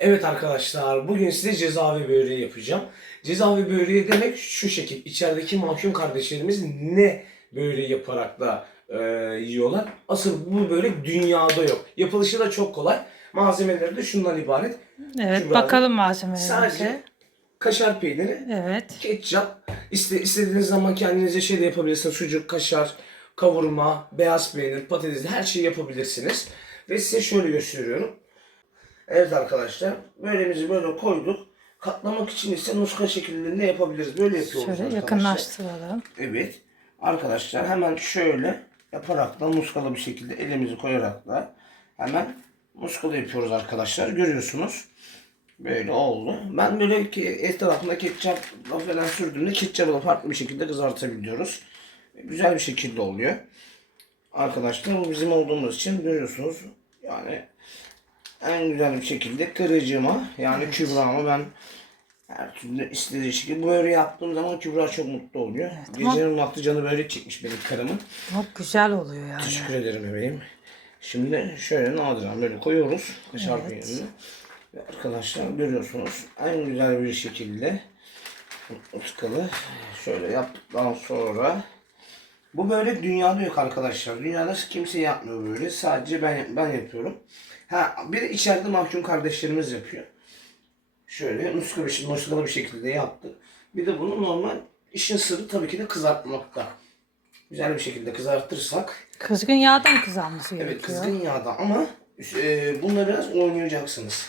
Evet arkadaşlar bugün size cezaevi böreği yapacağım. Cezaevi böreği demek şu şekil. İçerideki mahkum kardeşlerimiz ne böreği yaparak da e, yiyorlar. Asıl bu börek dünyada yok. Yapılışı da çok kolay. Malzemeleri de şundan ibaret. Evet Kübra bakalım Sadece malzemelerimize. kaşar peyniri, Evet. ketçap. İste, istediğiniz zaman kendinize şey de yapabilirsiniz. Sucuk, kaşar, kavurma, beyaz peynir, patates her şeyi yapabilirsiniz. Ve size şöyle gösteriyorum. Evet arkadaşlar böreğimizi böyle koyduk. Katlamak için ise nuska şeklinde yapabiliriz. Böyle yapıyoruz Şöyle arkadaşlar. yakınlaştıralım. Evet. Arkadaşlar hemen şöyle yaparak da muskalı bir şekilde elimizi koyarak da hemen muskalı yapıyoruz arkadaşlar. Görüyorsunuz. Böyle oldu. Ben böyle ki et tarafında ketçap falan sürdüğümde ketçapı da farklı bir şekilde kızartabiliyoruz. Güzel bir şekilde oluyor. Arkadaşlar bu bizim olduğumuz için görüyorsunuz. Yani en güzel bir şekilde kırıcıma yani Kübra'ma ben her türlü istediği şekilde böyle yaptığım zaman Kübra çok mutlu oluyor. ama- Gecenin vakti canı böyle çekmiş benim karımın. Çok güzel oluyor yani. Teşekkür ederim bebeğim. Şimdi şöyle nadiren böyle koyuyoruz kaşar Evet. Ve arkadaşlar görüyorsunuz en güzel bir şekilde ıskalı şöyle yaptıktan sonra bu böyle dünyada yok arkadaşlar. Dünyada kimse yapmıyor böyle. Sadece ben ben yapıyorum. Ha bir de içeride mahkum kardeşlerimiz yapıyor. Şöyle nuska bir, nuskalı bir şekilde yaptık. Bir de bunu normal işin sırrı tabii ki de kızartmakta. Güzel bir şekilde kızartırsak Kızgın yağdan kızarması Evet gerekiyor. kızgın yağda ama e, bunları biraz oynayacaksınız.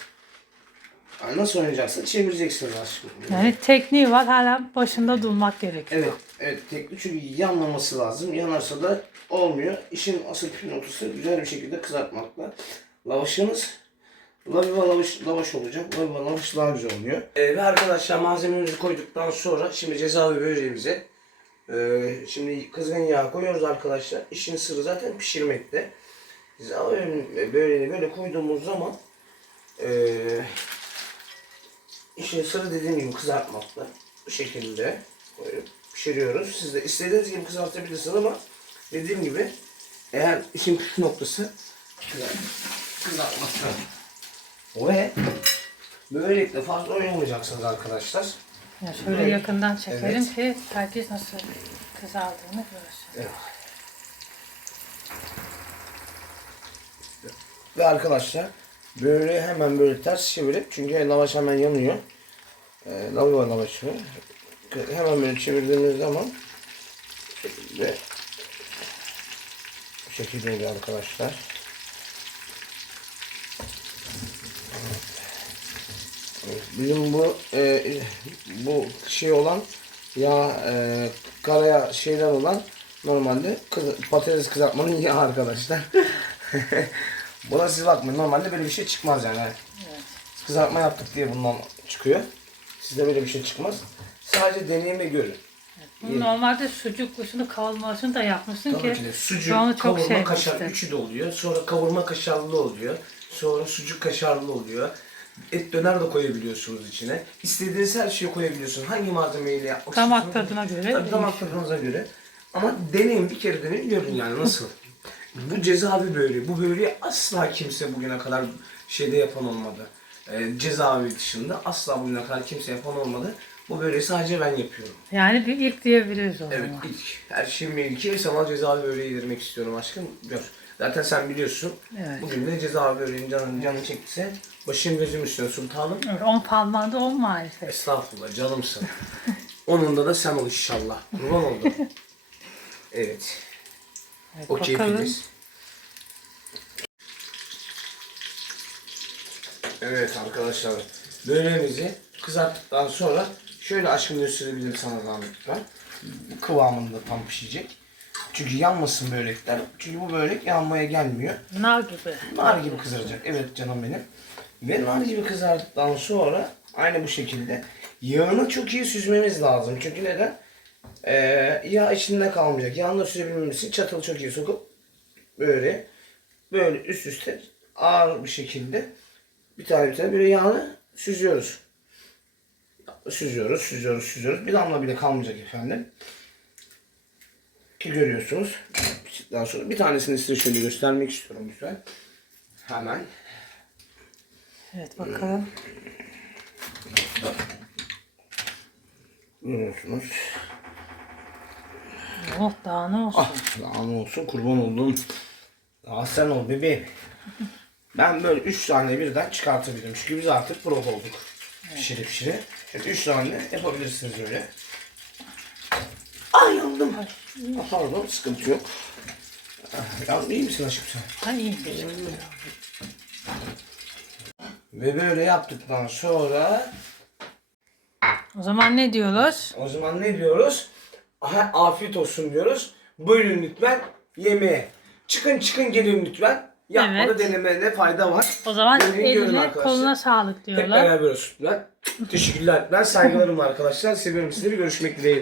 Yani nasıl oynayacaksınız? Çevireceksiniz aşkım. Yani tekniği var hala başında durmak gerekiyor. Evet, evet tekli çünkü yanmaması lazım. Yanarsa da olmuyor. İşin asıl püf noktası güzel bir şekilde kızartmakla. Lavaşınız laviva lavaş, lavaş olacak. Laviva lavaş daha güzel oluyor. Ee, ve arkadaşlar malzememizi koyduktan sonra şimdi cezaevi böreğimize e, şimdi kızgın yağ koyuyoruz arkadaşlar. İşin sırrı zaten pişirmekte. Cezaevi böreğini böyle koyduğumuz zaman e, işin sırrı dediğim gibi kızartmakta. Bu şekilde koyup pişiriyoruz. Siz de istediğiniz gibi kızartabilirsiniz ama dediğim gibi eğer işin püf noktası kızartmakta. Ve böylelikle fazla oynamayacaksınız arkadaşlar. Ya şöyle Evet. yakından çekelim Evet. ki herkes nasıl kızardığını görsün. Evet. Ve arkadaşlar böyle hemen böyle ters çevirip çünkü lavaş hemen yanıyor. E, lava lavaşı. Hemen böyle çevirdiğiniz zaman ve bu şekilde arkadaşlar. Bizim bu e, bu şey olan ya e, karaya şeyler olan normalde kız, patates kızartmanın yağı arkadaşlar. Buna siz bakmayın. Normalde böyle bir şey çıkmaz yani. Kızartma yaptık diye bundan çıkıyor. Sizde böyle bir şey çıkmaz. Sadece deneyime görün. Bu Normalde sucuk kuşunu kavurmasını da yapmışsın Tabii ki, ki de sucuk, onu çok kavurma, kaşar sevmiştim. üçü de oluyor. Sonra kavurma kaşarlı oluyor. Sonra sucuk kaşarlı oluyor. Et döner de koyabiliyorsunuz içine. İstediğiniz her şeyi koyabiliyorsunuz. Hangi malzemeyle yapmak Damak tadına göre Tabii damak tadınıza göre. Ama deneyin bir kere deneyin görün yani nasıl. Bu cezaevi böreği. Bu böreği asla kimse bugüne kadar şeyde yapan olmadı. Ee, cezaevi dışında asla bugüne kadar kimse yapan olmadı. Bu böreği sadece ben yapıyorum. Yani bir ilk diyebiliriz o Evet zaman. ilk. Her şeyin ilki sana cezaevi böreği yedirmek istiyorum aşkım. Gör. Zaten sen biliyorsun. Evet. Bugün de cezaevi böreğin canın, canın çektiyse başım gözüm üstüne sultanım. Evet, On parmağında on marifet. Estağfurullah canımsın. Onunda da sen ol inşallah. Kurban oldum. Evet. Evet, O bakalım. Evet arkadaşlar. Böreğimizi kızarttıktan sonra şöyle aşkım gösterebilirim sana zahmetler. Bu kıvamında tam pişecek. Çünkü yanmasın börekler. Çünkü bu börek yanmaya gelmiyor. Nar gibi. Nar gibi kızaracak. Evet canım benim. Ve nar gibi kızardıktan sonra aynı bu şekilde yağını çok iyi süzmemiz lazım. Çünkü neden? Ee, yağ içinde kalmayacak. Yağını da süzebilmemiz için çatalı çok iyi sokup böyle böyle üst üste ağır bir şekilde bir tane bir tane böyle yağını süzüyoruz. Süzüyoruz, süzüyoruz, süzüyoruz. Bir damla bile kalmayacak efendim. Ki görüyorsunuz. Daha sonra bir tanesini size şöyle göstermek istiyorum lütfen. Hemen. Evet bakalım. Görüyorsunuz. Oh daha ne olsun. Ah daha ne olsun kurban oldum. Daha sen ol bebeğim. Ben böyle 3 tane birden çıkartabilirim. Çünkü biz artık pro olduk. Pişire pişire. Şöyle 3 tane yapabilirsiniz öyle. Ay yandım. Ah, Pardon sıkıntı yok. Ah, Ya iyi misin aşkım sen? Ay iyiymiş. Ve böyle yaptıktan sonra O zaman ne diyoruz? o zaman ne diyoruz? Afiyet olsun diyoruz. Buyurun lütfen yemeğe. Çıkın çıkın gelin lütfen. Yapmada Evet. denemede fayda var. O zaman Deneyin, eline koluna sağlık Hep diyorlar. beraber olsun. Teşekkürler. Ben saygılarım arkadaşlar. Seviyorum sizleri. Görüşmek dileğiyle.